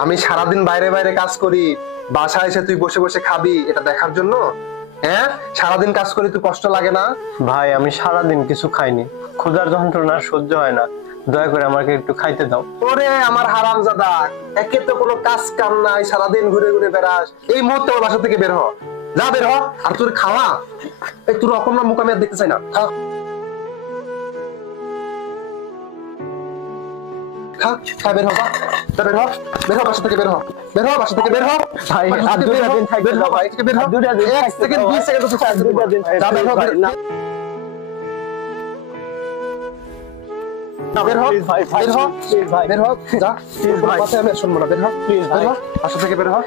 আমি সারাদিন বাইরে বাইরে কাজ করি, বাসায় এসে তুই বসে বসে খাবি এটা দেখার জন্য? হ্যাঁ, সারাদিন কাজ করি, তুই কষ্ট লাগে না? ভাই আমি সারাদিন কিছু খাইনি, ক্ষুধার যন্ত্রণা সহ্য হয় না, দয়া করে আমাকে একটু খাইতে দাও। ওরে আমার হারামজাদা, একে তো কোনো কাজ কাম নাই, সারাদিন ঘুরে ঘুরে বেড়াস। এই মুহূর্তে আমার বাসা থেকে বের হ, যা বের হ। আর তোর খাওয়া, এই তোর রকম না মুখ আমি আর দেখতে চাই না। খা খা খা, বের হ, বের হ, বের হ, বাসা থেকে বের হ, বের হ, বাসা থেকে বের হ। ভাই আর দুটা দিন থাকতে দাও ভাই, বের হ, দুটা দিন এক সেকেন্ড 2 সেকেন্ড তো থাকতে দুটা দিন যা বের হ, ভাই, না বের হ, ভাই ভাই বের হ, ভাই বের হ, যা। প্লিজ ভাই, কথা আমি শুনবো না, বের হ, প্লিজ বের ভাই। হ, বাসা থেকে বের হ।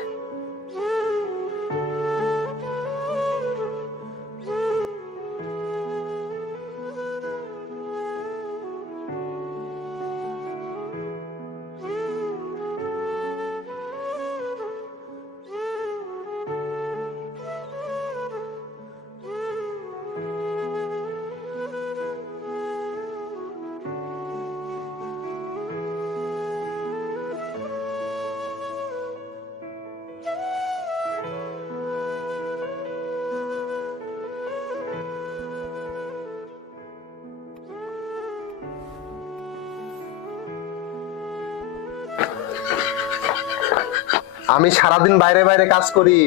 আমি সারাদিন বাইরে বাইরে কাজ করি,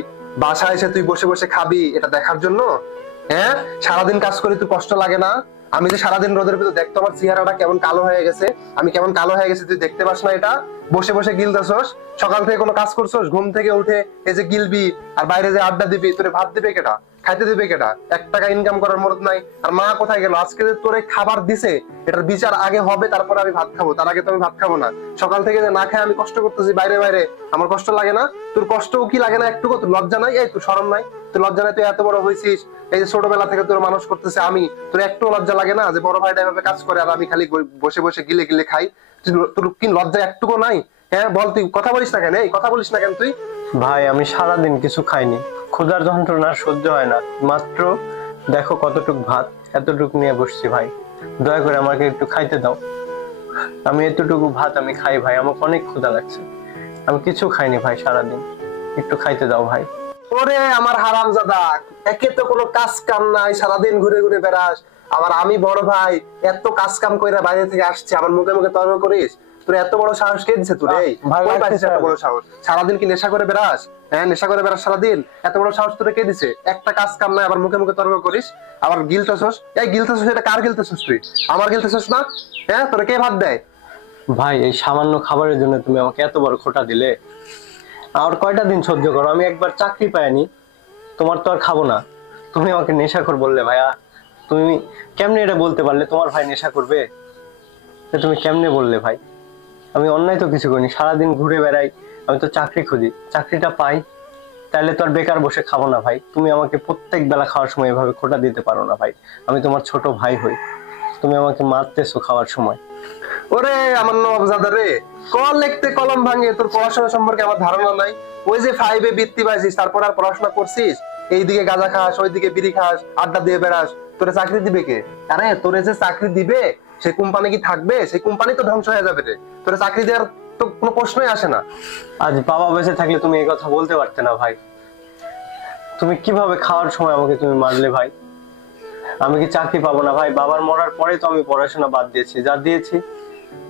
বাসায় এসে তুই বসে বসে খাবি এটা দেখার জন্য? হ্যাঁ, সারাদিন কাজ করি, তুই কষ্ট লাগে না? আমি যে সারাদিন রোদের ভিতর দেখতো আমার চেহারাটা কেমন কালো হয়ে গেছে, আমি কেমন কালো হয়ে গেছে তুই দেখতে পাস না? এটা বসে বসে গিলতেছস, সকাল থেকে কোনো কাজ করছস? ঘুম থেকে উঠে এই যে গিলবি আর বাইরে যে আড্ডা দিবি, তোরে ভাত দিবে কেটা, খাইতে দিবে কেটা? 1 টাকা ইনকাম করার মরদ নাই। আর মা কোথায় গেল? আজকে যে তোরে খাবার দিছে এটার বিচার আগে হবে, তারপর আমি ভাত খাবো, তার আগে তো আমি ভাত খাবো না। সকাল থেকে যে না খাই আমি কষ্ট করতেছি বাইরে বাইরে, আমার কষ্ট লাগে না? তোর কষ্টও কি লাগে না একটুকু? তোর লজ্জা নাই? এই তোর শরম নাই? তোর লজ্জা নাই? তুই এত বড় হয়েছিস, এই যে ছোটবেলা থেকে তোর মানুষ করতেছে আমি, তোর একটু লজ্জা লাগে না যে বড় ভাইটা এভাবে কাজ করে আর আমি খালি বসে বসে গিলে গিলে খাই? তোর কি লজ্জা একটুকু নাই? হ্যাঁ বল, তুই কথা বলিস না কেন? এই কথা বলিস না কেন তুই? ভাই আমি সারাদিন কিছু খাইনি, ক্ষুধার যন্ত্রণা সহ্য হয় না, মাত্র দেখো কতটুক ভাত, এতটুকু নিয়ে বসছি ভাই, দয়া করে আমাকে একটু খাইতে দাও। আমি এতটুকু ভাত আমি খাই ভাই, আমাকে অনেক ক্ষুধা লাগছে, আমি কিছু খাইনি ভাই সারাদিন, একটু খাইতে দাও ভাই। ওরে আমার হারামজাদা, একে তো কোনো কাজ কাম নাই, সারাদিন ঘুরে ঘুরে বেড়াস। আবার আমি বড় ভাই, এত কাজ কাম কইরা বাইরে থেকে আসছি, আমার মুখে মুখে তর্ক করিস? তোর এত বড় সাহস কে দিছে তোর? এই ভাই, কই পাইছিস এত বড় সাহস? সারাদিন কি নেশা করে বেড়াস? হ্যাঁ, নেশা করে বেড়াস সারাদিন? এত বড় সাহস তোরে কে দিছে? একটা কাজ কাম নাই, আবার মুখে মুখে তর্ক করিস, আবার গিলতেছস। এই গিলতেছস, এটা কার গিলতেছস তুই? আমার গিলতেছস না? হ্যাঁ, তোরে কে ভাত দেয়? ভাই এই সামান্য খাবারের জন্য তুমি আমাকে এত বড় খোঁটা দিলে? আর কয়টা দিন সহ্য করো, আমি একবার চাকরি পাইনি, তোমার তো আর খাবো না। তুমি আমাকে নেশাখোর বললে ভাইয়া, তুমি কেমনে এটা বলতে পারলে তোমার ভাই নেশা করবে? তুমি কেমনে বললে ভাই? আমি অন্যায় তো কিছু করিনি, সারাদিন ঘুরে বেড়াই, আমি তো চাকরি খুঁজি, চাকরিটা পাই, তাহলে তো আর বেকার বসে খাবো না ভাই। তুমি আমাকে প্রত্যেক বেলা খাওয়ার সময় এভাবে খোঁটা দিতে পারো না ভাই, আমি তোমার ছোট ভাই হই, তুমি আমাকে মারতেছো খাওয়ার সময়। ওরে আমার নবাবজাদা রে, কল লিখতে কলম ভাঙে, তোর পড়াশোনা সম্পর্কে আমার ধারণা নাই? ওই যে 5-এ বৃত্তি পাইছিস, তারপর আর পড়াশোনা করছিস? এইদিকে গাঁজা খাস, ওইদিকে বিড়ি খাস, আড্ডা দিয়ে বেড়াস, তোরে চাকরি দিবে কে? আরে তোরে যে চাকরি দিবে সেই কোম্পানি কি থাকবে? সেই কোম্পানি তো ধ্বংস হয়ে যাবে রে, তোরে চাকরি দেওয়ার তো কোনো প্রশ্নই আসে না। আজ বাবা বেঁচে থাকলে তুমি এই কথা বলতে পারতে না ভাই, তুমি কিভাবে খাওয়ার সময় আমাকে তুমি মারলে ভাই? আমি কি চাকরি পাবো না ভাই? বাবার মরার পরে তো আমি পড়াশোনা বাদ দিয়েছি, যা দিয়েছি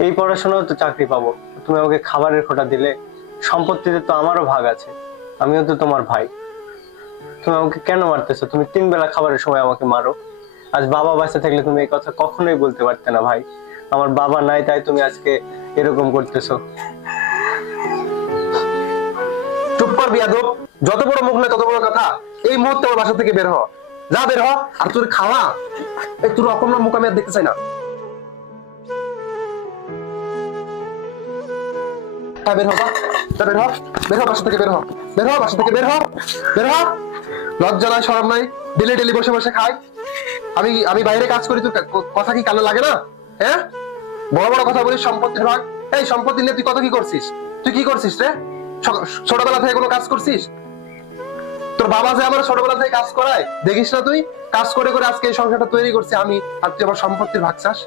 এই পড়াশোনাও তো চাকরি পাবো, তুমি আমাকে খাবারের খোঁটা দিলে। সম্পত্তিতে তো আমারও ভাগ আছে, আমিও তো তোমার ভাই, তুমি আমাকে কেন মারতেছো? তুমি 3 বেলা খাবারের সময় আমাকে মারো। আজ বাবা বেঁচে থাকলে তুমি এই কথা কখনোই বলতে পারতে না ভাই, আমার বাবা নাই তাই তুমি আজকে এরকম করতেছো। চুপ কর বিয়াদব, যত বড় মুখ নয় তত বড় কথা। এই মুহূর্তে আমার বাসা থেকে বের হ, যা বের হ। আর তোর খাওয়া, এই তোর রকম না মুখ আমি আর দেখতে চাই না। বের হ, বের হ, বের হ, বাসা থেকে বের হ, বের হ, বাসা থেকে বের হ, বের হ। লজ্জা নাই, শরম নাই? ডেলি ডেলি বসে বসে খাই, আমি আমি বাইরে কাজ করি, তোর কথা কি কানে লাগে না? হ্যাঁ, বড় বড় কথা বলিস সম্পত্তির ভাগ। এই সম্পত্তি নিয়ে তুই কত কি করছিস? তুই কি করছিস রে? ছোটবেলা থেকে কোনো কাজ করছিস? তোর বাবা যে আমার ছোটবেলা থেকে কাজ করায় দেখিস না তুই? কাজ করে করে আজকে এই সংসারটা তৈরি করছি আমি, আর তুই আমার সম্পত্তির ভাগ চাস?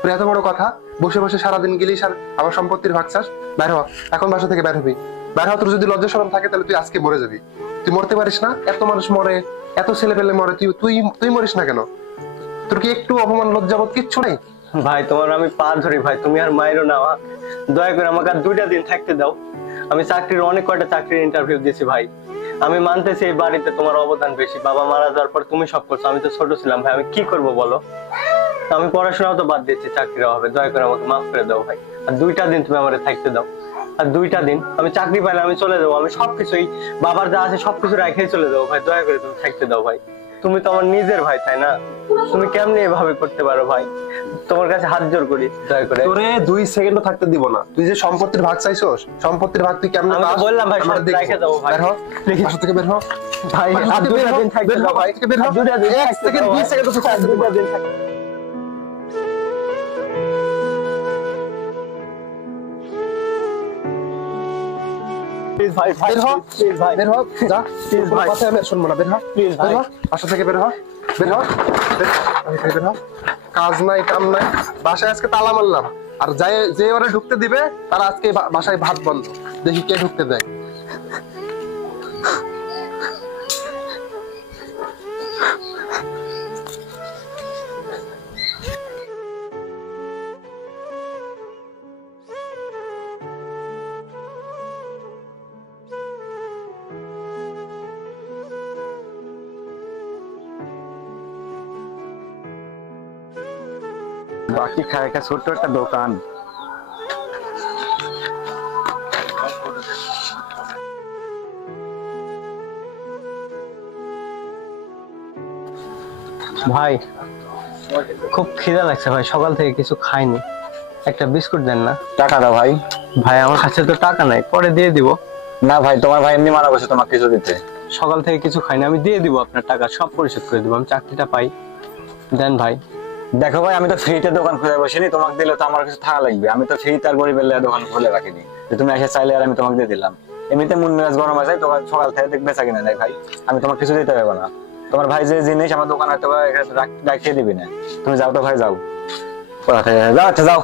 তোর এত বড় কথা, বসে বসে সারাদিন গেলিস আর আমার সম্পত্তির ভাগ চাস? বের হ, এখন বাসা থেকে বের হবি। বের হ, তোর যদি লজ্জা শরম থাকে তাহলে তুই আজকে মরে যাবি। তুই মরতে পারিস না? এত মানুষ মরে, এত ছেলে পেলে মরে, তুই তুই তুই মরিস না কেন? তোর কি একটু অপমান লজ্জাবোধ কিচ্ছু নেই? ভাই তোমার আমি পা ধরি ভাই, তুমি আর মাইরো না আমাকে। দয়া করে আমাকে আর 2টা দিন থাকতে দাও। আমি চাকরির অনেক কয়টা চাকরির ইন্টারভিউ দিয়েছি ভাই। আমি মানতেছি এই বাড়িতে তোমার অবদান বেশি, বাবা মারা যাওয়ার পর তুমি সব করছো, আমি তো ছোট ছিলাম ভাই, আমি কি করব বলো? আমি পড়াশোনাও তো বাদ দিয়েছি চাকরির অভাবে, দয়া করে আমাকে মাফ করে দাও ভাই। আর 2টা দিন তুমি আমারে থাকতে দাও। আর 2টা দিন আমি চাকরি পাইলে আমি চলে যাবো, আমি সবকিছুই বাবার যা আছে সবকিছু রেখেই চলে যাবো ভাই, দয়া করে তুমি থাকতে দাও ভাই। তুমি তো আমার নিজের ভাই, তাই না? তুমি কেমনে এভাবে করতে পারো ভাই? তোমার কাছে হাত জোর করি, দয়া করে। তোরে 2 সেকেন্ডও থাকতে দিব না। তুই যে সম্পত্তির ভাগ চাইছস, সম্পত্তির ভাগ তুই কেমনে আমি তো পাস? বললাম ভাই, আমরা সব দেখবো। রেখে দাও ভাই। বের হ, বাসা থেকে বের হ। ভাই বাসা আর থেকে বের 2টা হ, দিন থাকতে বের হ, দাও ভাই। বাসা থেকে বের হ। আর 2টা দিন 1 থাকতে সেকেন্ড, দাও 2 ভাই। সেকেন্ড তো থাকতে দিব। 2টা দিন থাকতে প্লিজ ভাই, ভাই বের হ, প্লিজ ভাই, বের হ, যা। Please কোনো ভাই। কথা আমি আর শুনবো না, বের হ। Please বের হ, ভাই। বাসা থেকে বের হ, বের হ, বের হ, বাসা থেকে বের হ। কাজ নাই কাম নাই, বাসায় আজকে তালা মারলাম। আর যে ওরা ঢুকতে দিবে তারা আজকে বাসায় ভাত বন্ধ। দেখি কে ঢুকতে দেয়। বাকি খায় একটা ছোট্ট একটা দোকান। ভাই খুব খিদা লাগছে ভাই, সকাল থেকে কিছু খাইনি, একটা বিস্কুট দেন না। টাকা দাও ভাই। ভাই আমার কাছে তো টাকা নাই, পরে দিয়ে দিব। না ভাই, তোমার ভাই এমনি মারা গেছে তোমাকে কিছু দিতে। সকাল থেকে কিছু খাইনি, আমি দিয়ে দিব আপনার টাকা, সব পরিশোধ করে দিব, আমি চাকরিটা পাই। দেন ভাই। দেখো ভাই, আমি তো ফ্রিতে দোকান খুলে বসিনি, তোমাকে দিলে তো আমার কিছু থাকা লাগবে। আমি তো ফ্রিতে আর গরিবের লেগে দোকান খুলে রাখিনি যে তুমি এসে চাইলে আর আমি তোমাকে দিয়ে দিলাম। এমনিতে মন মেজাজ গরম আছে, তোমার সকাল থেকে দেখবে চাকি না ভাই, আমি তোমাকে কিছু দিতে পারবো না। তোমার ভাই যে জিনিস আমার দোকান হয়তো রাখিয়ে দিবি না। তুমি যাও তো ভাই, যাও, কোথা থেকে যাও, আচ্ছা যাও।